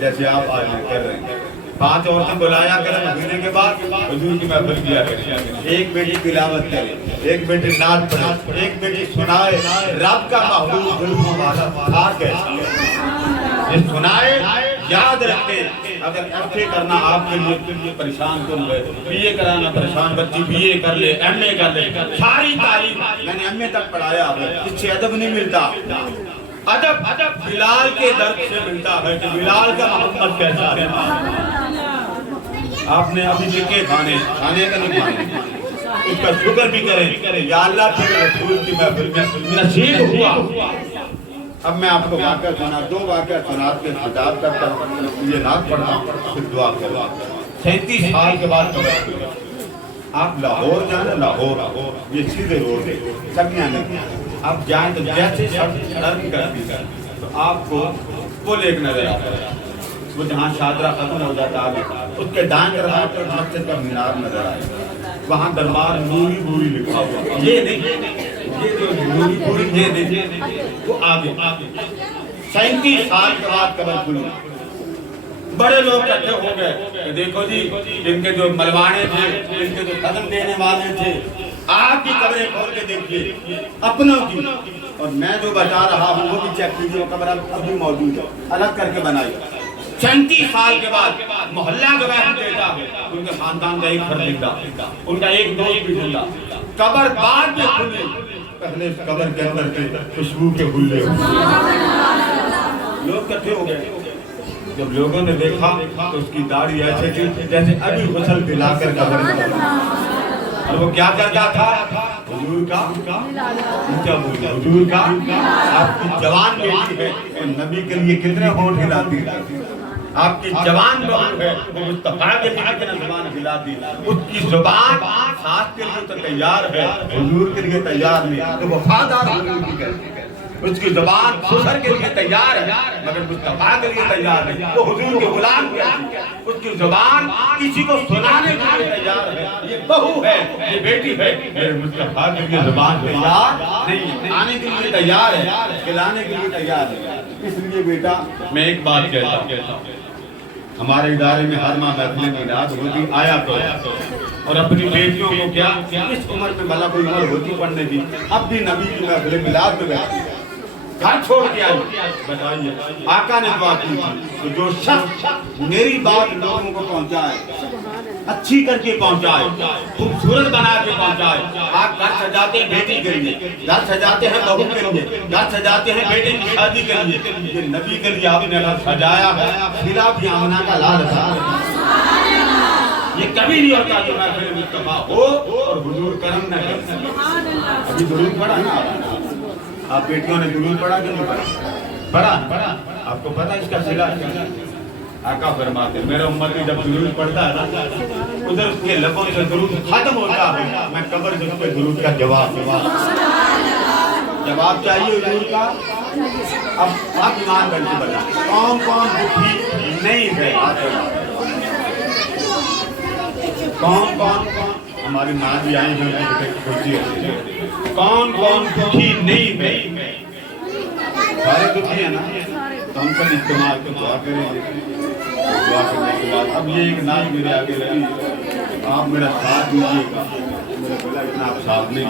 جیسے آپ آج کر رہے ہیں. 5 عورتیں بلایا کریں مہینے کے بعد حضور کی محفل کیا کریں. ایک بیٹی تلاوت کرے, ایک بیٹی نعت پڑھے, ایک بیٹی سنائے رب کا محبوب ظلموں والا تھا کیسا. یہ سنائے, یاد رکھے. اگر ایسے کرنا آپ کے لیے پریشان کن گئے, بی اے کرانا پریشان, بچی بی اے کر لے, ایم اے کر لے, ساری تعلیم میں نے ایم اے تک پڑھایا ہے, اس سے ادب نہیں ملتا. ادب بلال کے درد سے ملتا ہے کہ بلال کا محمد کیسا ہے. آپ نے ابھی جکے کھانے کا نہیں کھانے, اس کا شکر بھی کریں, یا اللہ تیرے رسول کی محفل میں نصیب ہوا. اب میں آپ کو واقعہ سنا, 2 واقعہ سنات کے خطاب کرتا ہوں, یہ نعت پڑھتا ہوں, پھر دعا کرتا ہوں. 37 سال کے بعد قبر. آپ لاہور جانا, لاہور یہ سیدھے روڈ ہے, چکیاں نہیں. آپ جائیں تو جیسے ٹرن کرتی ہے تو آپ کو پل ایک نظر آتا ہے, وہ جہاں شادرہ ختم ہو جاتا ہے اس کے دائیں طرف پر مسجد کا مینار نظر آئے, وہاں دربار نوری بوری لکھا ہوا. یہ نہیں, یہ جو نوری بوری یہ نہیں, وہ آگے 37 سال کے بعد قبر کھلی. بڑے لوگ اکٹھے ہو گئے کہ دیکھو جی, جن کے جو ملوانے تھے, جن کے جو قدم دینے والے تھے, آپ کی قبریں کھول کے دیکھیے اپنوں کی, اور میں جو بتا رہا ہوں وہ بھی چیک کیجیے. وہ قبر ابھی موجود ہے, الگ کر کے بنائی. 37 سال کے بعد محلہ گواہی دیتا ہے, ان کے خاندان کا ایک فرد زندہ, ان کا ایک دوست بھی زندہ. قبر بعد میں کھلی, پہلے اس قبر کے اندر کے خوشبو کے بھولے لوگ اکٹھے ہو گئے. جب لوگوں نے دیکھا تو اس کی داڑھی ایسے تھی جیسے ابھی غسل دلا کر قبر میں ڈالا. اور وہ کیا کرتا تھا, حضور کا کیا بولتے, حضور کا آپ کی جوان بیٹی ہے, اور نبی کے لیے کتنے ہونٹ ہلاتی ہے. آپ کی جوان بہن ہے, وہ مصطفیٰ کے لیے کتنا زبان ہلاتی. اس کی زبان ساتھ کے لیے تو تیار ہے, حضور کے لیے تیار نہیں. تو وفادار حضور کی کہتے ہیں. اس کی زبان سسر کے لیے تیار ہے مگر مصطفیٰ کے لیے تیار نہیں. وہ حضور کے غلام کہتی ہے. اس کی زبان کسی کو سنانے کے لیے تیار ہے. یہ بہو ہے, یہ بیٹی ہے, میرے مصطفیٰ کے لیے زبان تیار نہیں, آنے کے لیے تیار ہے, کھلانے کے لیے تیار ہے. اس لیے بیٹا میں ایک بات کہتا ہوں, ہمارے ادارے میں ہر ماہ محفل میلاد ہوتی, آیا تو اور اپنی بیٹیوں کو کیا اس عمر میں بھلا کوئی عمر ہوتی پڑھنے کی, اب بھی نبی کی محفل میلاد میں بیٹھتی ہے. گھر چھوڑ کے آئی, بتائیے آقا نے دعا کی تھی جو شخص میری بات لوگوں کو پہنچائے, اچھی کر کے پہنچائے, خوبصورت بنا کے پہنچائے. آپ گھر سجاتے ہیں بیٹی کے لیے, گھر سجاتے ہیں بہو کے لیے, گھر سجاتے ہیں بیٹے کی شادی کے لیے, یہ نبی کے لیے آپ نے گھر سجایا ہے, پھر بھی آمنہ کا لال تھا. یہ کبھی نہیں ہوتا کہ محفل مصطفیٰ ہو اور حضور کرم نہ کرے. ابھی درود پڑھا نا آپ بیٹیوں نے, درود پڑھا کہ نہیں پڑھا؟ آپ کو پتہ اس کا صلہ ہے. آقا فرماتے میرا امتی جب درود پڑھتا ہے نا, ادھر اس کے لبوں سے درود ختم ہوتا ہے, میں قبر سے اس پہ درود کا جواب چاہیے حضور کا. اب آپ ایمان بن کے بتائیں کون کون دکھی نہیں ہے, کون ہماری ماں بھی آئی ہوئی خوشی ہوتی ہے, کون دکھی نہیں ہے. سارے دکھی ہیں نا, تو ہم کل اجتماع کو دعا کریں گے. دعا کرنے کے بعد اب یہ ایک ناز میرے آگے لگی, آپ میرا ساتھ دیجیے گا. میرا بلا اتنا آپ ساتھ نہیں